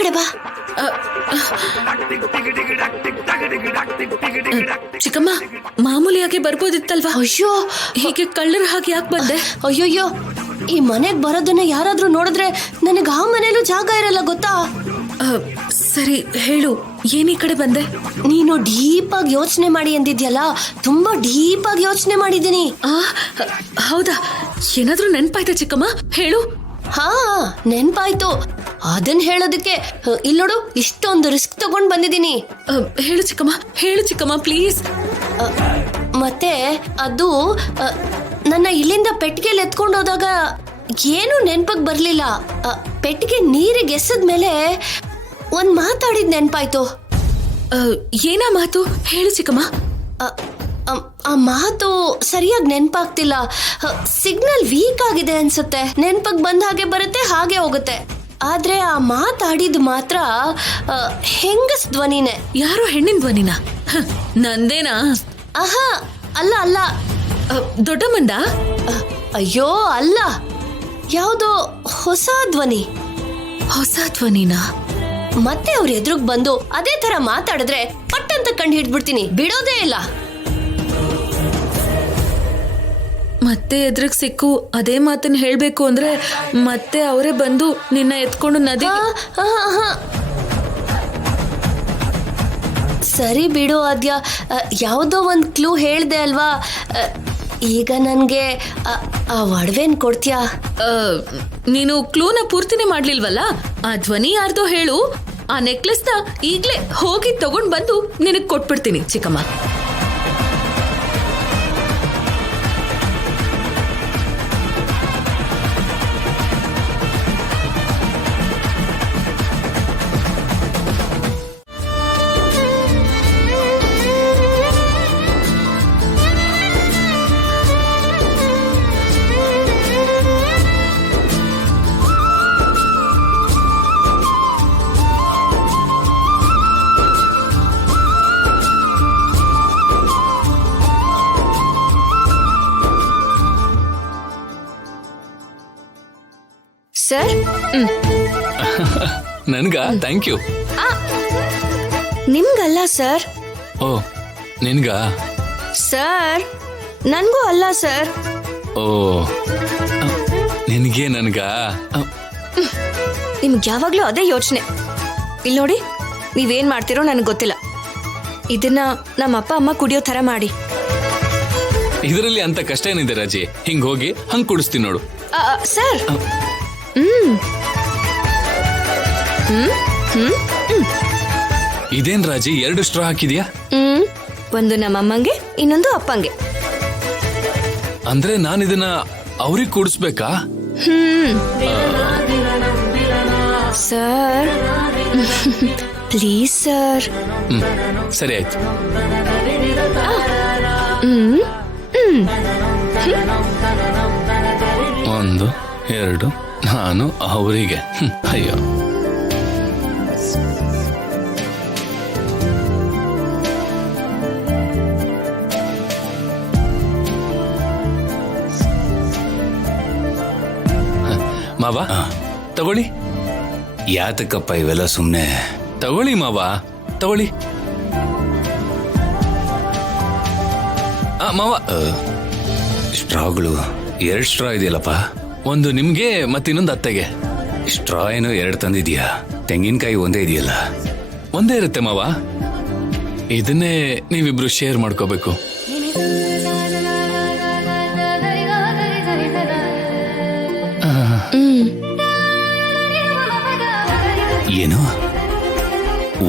ಕಡೆ ಬಾ. ಚಿಕ್ಕಮ್ಮ, ಮಾಮೂಲಿಯಾಗಿ ಬರ್ಬೋದಿತ್ತಲ್ವಾ? ಅಯ್ಯೋ, ಹೀಗೆ ಕಳ್ಳರ ಹಾಗೆ ಯಾಕೆ ಬಂದೆ? ಅಯ್ಯೋಯ್ಯೋ, ಈ ಮನೆಗ್ ಬರೋದನ್ನ ಯಾರಾದ್ರೂ ನೋಡಿದ್ರೆ ನನಗೆ ಆ ಮನೇಲೂ ಜಾಗ ಇರಲ್ಲ ಗೊತ್ತಾ? ಸರಿ ಹೇಳು, ಏನ್ ಈ ಕಡೆ ಬಂದೆ? ನೀನು ಡೀಪ್ ಆಗಿ ಯೋಚನೆ ಮಾಡಿ ಅಂದಿದ್ಯಲ್ಲ, ತುಂಬಾ ಡೀಪ್ ಆಗಿ ಯೋಚನೆ ಮಾಡಿದ್ದೀನಿ. ಹೌದಾ? ಏನಾದ್ರೂ ನೆನ್ಪಾಯ್ತಾ ಚಿಕ್ಕಮ್ಮ? ಹೇಳು. ಹಾ, ನೆನ್ಪಾಯ್ತು. ಅದನ್ನ ಹೇಳೋದಕ್ಕೆ ಇಲ್ಲೋಡು, ಇಷ್ಟೊಂದು ರಿಸ್ಕ್ ತಗೊಂಡ್ ಬಂದಿದ್ದೀನಿ. ಹೇಳು ಚಿಕ್ಕಮ್ಮ, ಹೇಳು ಚಿಕ್ಕಮ್ಮ ಪ್ಲೀಸ್. ಮತ್ತೆ ಅದು ನನ್ನ ಇಲ್ಲಿಂದ ಪೆಟ್ಟಿಗೆಯಲ್ಲಿ ಎತ್ಕೊಂಡು ಹೋದಾಗ ಏನು ನೆನ್ಪಕ್ ಬರ್ಲಿಲ್ಲ. ಪೆಟ್ಟಿಗೆ ನೀರಿಗೆ ಎಸದ್ಮೇಲೆ ಒಂದ್ ಮಾತಾಡಿದ್ ನೆನ್ಪಾಯ್ತು. ಏನಾ ಮಾತು? ಹೇಳು ಚಿಕ್ಕಮ್ಮ. ಆ ಮಾತು ಸರಿಯಾಗಿ ನೆನ್ಪಾಗ್ತಿಲ್ಲ. ಸಿಗ್ನಲ್ ವೀಕ್ ಆಗಿದೆ ಅನ್ಸುತ್ತೆ. ನೆನ್ಪಕ್ ಬಂದ ಹಾಗೆ ಬರುತ್ತೆ, ಹಾಗೆ ಹೋಗುತ್ತೆ. ಆದ್ರೆ ಆ ಮಾತಾಡಿದ್ ಮಾತ್ರ ಹೆಂಗಸ್ ಧ್ವನಿನೇ. ಯಾರೋ ಹೆಣ್ಣಿನ ಧ್ವನಿನ? ನಂದೇನಾ? ಆಹಾ, ಅಲ್ಲ ಅಲ್ಲ. ದೊಡ್ಡಮ್ಮಂದ? ಅಯ್ಯೋ ಅಲ್ಲ, ಯಾವುದೋ ಹೊಸ ಧ್ವನಿ. ಹೊಸ ಧ್ವನಿನಾ? ಮತ್ತೆ ಅವ್ರ ಎದುರುಗ್ ಬಂದು ಅದೇ ತರ ಮಾತಾಡಿದ್ರೆ ಪಟ್ಟಂತ ಕಂಡು ಹಿಡ್ಬಿಡ್ತೀನಿ, ಬಿಡೋದೇ ಇಲ್ಲ. ಮತ್ತೆ ಎದುರಿಗೆ ಸಿಕ್ಕು ಅದೇ ಮಾತನ್ನ ಹೇಳ್ಬೇಕು ಅಂದ್ರೆ ಮತ್ತೆ ಅವರೇ ಬಂದು ನಿನ್ನ ಎತ್ಕೊಂಡು ನದಿ. ಸರಿ ಬಿಡು ಆದ್ಯ, ಯಾವುದೋ ಒಂದ್ ಕ್ಲೂ ಹೇಳ್ದೆ ಅಲ್ವಾ? ಈಗ ನನ್ಗೆ ಆ ಒಡವೆನ್ ಕೊಡ್ತೀಯಾ? ನೀನು ಕ್ಲೂನ ಪೂರ್ತಿನೇ ಮಾಡ್ಲಿಲ್ವಲ್ಲ. ಆ ಧ್ವನಿ ಯಾರ್ದೋ ಹೇಳು. ಆ ನೆಕ್ಲೆಸ್ನ ಈಗ್ಲೇ ಹೋಗಿ ತಗೊಂಡ್ ಬಂದು ನಿನಗ್ ಕೊಟ್ಬಿಡ್ತೀನಿ ಚಿಕ್ಕಮ್ಮ. ಸರ್, ನನ್ಗ ಥ್ಯಾಂಕ್ ಯು. ನಿಮ್ಗಲ್ಲ ಸರ್. ಓ, ನಿನ್ಗ? ಸರ್, ನನ್ಗೂ ಅಲ್ಲ ಸರ್. ಓ, ನಿನ್ಗೆ ನನ್ಗ? ನಿಮ್ಗೆ ಯಾವಾಗ್ಲೂ ಅದೇ ಯೋಚನೆ. ಇಲ್ಲಿ ನೋಡಿ, ನೀವೇನ್ ಮಾಡ್ತಿರೋ ನನಗೆ ಗೊತ್ತಿಲ್ಲ. ಇದನ್ನ ನಮ್ಮ ಅಪ್ಪ ಅಮ್ಮ ಕುಡಿಯೋ ತರ ಮಾಡಿ. ಇದರಲ್ಲಿ ಅಂತ ಕಷ್ಟ ಏನಿದೆ ರಾಜಿ? ಹಿಂಗ್ ಹೋಗಿ ಹಂಗ್ ಕುಡಿಸ್ತೀನಿ ನೋಡು. ಸರ್, ಇದೇನ್ ರಾಜಿ, 2 ಸ್ಟ್ರಾ ಹಾಕಿದ್ಯಾ? ಒಂದು ನಮ್ಮಮ್ಮಂಗೆ, ಇನ್ನೊಂದು ಅಪ್ಪಂಗೆ. ಅಂದ್ರೆ ನಾನು ಇದನ್ನ ಅವ್ರಿಗೆ ಕೂಡಿಸ್ಬೇಕಾ? Sir, please sir. ಸರಿ ಆಯ್ತು. ಒಂದು 2 ನಾನು ಅವರಿಗೆ. ಅಯ್ಯೋ, ಮಾವ ತಗೊಳ್ಳಿ. ಯಾತಕ್ಕಪ್ಪ ಇವೆಲ್ಲ ಸುಮ್ನೆ? ತಗೊಳ್ಳಿ ಮಾವ, ತಗೊಳ್ಳಿ. ಮಾವ, ಸ್ಟ್ರಾಗಳು 2 ಸ್ಟ್ರಾ ಇದೆಯಲ್ಲಪ್ಪ. ಒಂದು ನಿಮ್ಗೆ ಮತ್ತಿನ್ನೊಂದು ಅತ್ತೆಗೆ. ಸ್ಟ್ರಾ ಏನೋ 2 ತಂದಿದ್ಯಾ? ತೆಂಗಿನಕಾಯಿ ಒಂದೇ ಇದೆಯಲ್ಲ? ಒಂದೇ ಇರುತ್ತೆ ಮಾವ. ಇದನ್ನೇ ನೀವಿಬ್ರು ಶೇರ್ ಮಾಡ್ಕೋಬೇಕು. ಏನು,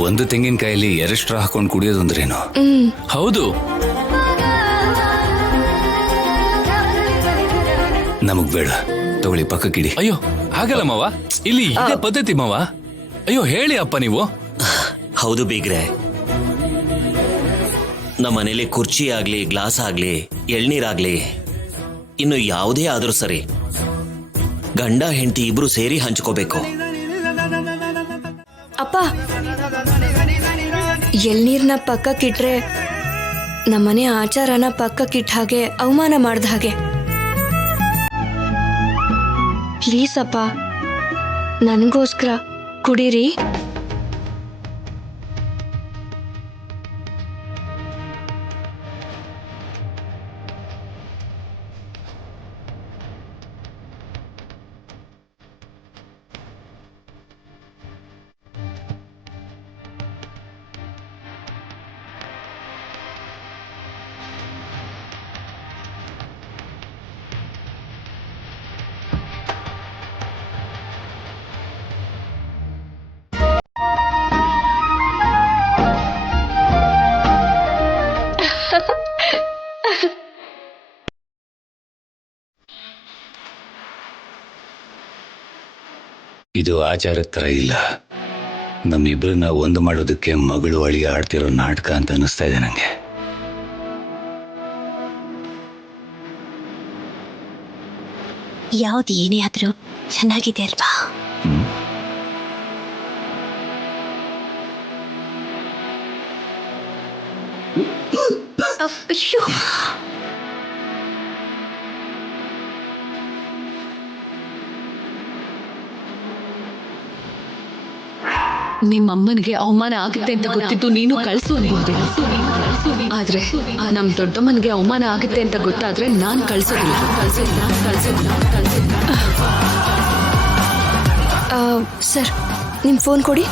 ಒಂದು ತೆಂಗಿನಕಾಯಲ್ಲಿ 2 ಸ್ಟ್ರಾ ಹಾಕೊಂಡು ಕುಡಿಯೋದು ಅಂದ್ರೇನು? ಹೌದು. ನಮಗ್ ಬೇಡ, ತಗೊಳ್ಳಿ, ಪಕ್ಕಕ್ಕಿಡಿ. ಅಯ್ಯೋ, ಹಾಗಲ್ಲ ಮಾವ, ಇಲ್ಲಿ ಇದೇ ಪದ್ಧತಿ ಮಾವ. ಅಯ್ಯೋ, ಹೇಳಿ ಅಪ್ಪ ನೀವು. ಹೌದು ಬೀಗ್ರೆ, ನಮ್ಮ ಮನೇಲಿ ಕುರ್ಚಿ ಆಗ್ಲಿ, ಗ್ಲಾಸ್ ಆಗ್ಲಿ, ಎಳ್ನೀರಾಗ್ಲಿ, ಇನ್ನು ಯಾವುದೇ ಆದ್ರೂ ಸರಿ, ಗಂಡ ಹೆಂಡತಿ ಇಬ್ರು ಸೇರಿ ಹಂಚ್ಕೋಬೇಕು. ಅಪ್ಪ, ಎಳ್ನೀರ್ನ ಪಕ್ಕಕ್ಕಿಟ್ರೆ ನಮ್ಮನೆ ಆಚಾರನ ಪಕ್ಕಕ್ಕಿಟ್ಟ ಹಾಗೆ, ಅವಮಾನ ಮಾಡ್ದ ಹಾಗೆ. ಪ್ಲೀಸ್ ಅಪ್ಪ, ನನಗೋಸ್ಕರ ಕುಡೀರಿ. ಇದು ಆಚಾರದ ಥರ ಇಲ್ಲ. ನಮ್ಮಿಬ್ಬರನ್ನ ಒಂದು ಮಾಡೋದಕ್ಕೆ ಮಗಳು ಅಳಿಯ ಆಡ್ತಿರೋ ನಾಟಕ ಅಂತ ಅನ್ನಿಸ್ತಾ ಇದೆ ನನಗೆ. ಯಾವ್ದು ಏನೇ ಆದ್ರೂ ಚೆನ್ನಾಗಿದೆ ಅಲ್ವಾ? ಅಯ್ಯೋ. ನಿಮ್ಮಮ್ಮನಿಗೆ ಅವಮಾನ ಆಗುತ್ತೆ ಅಂತ ಗೊತ್ತಿದ್ದು ನೀನು ಕಳ್ಸು ಅನ್ಕೊಂಡೆ. ಆದ್ರೆ ನಮ್ ದೊಡ್ಡಮ್ಮನಿಗೆ ಅವಮಾನ ಆಗುತ್ತೆ ಅಂತ ಗೊತ್ತಾದ್ರೆ ನಾನ್ ಕಳ್ಸೋದಿಲ್ಲ. ಸರ್, ನಿಮ್ ಫೋನ್ ಕೊಡಿ.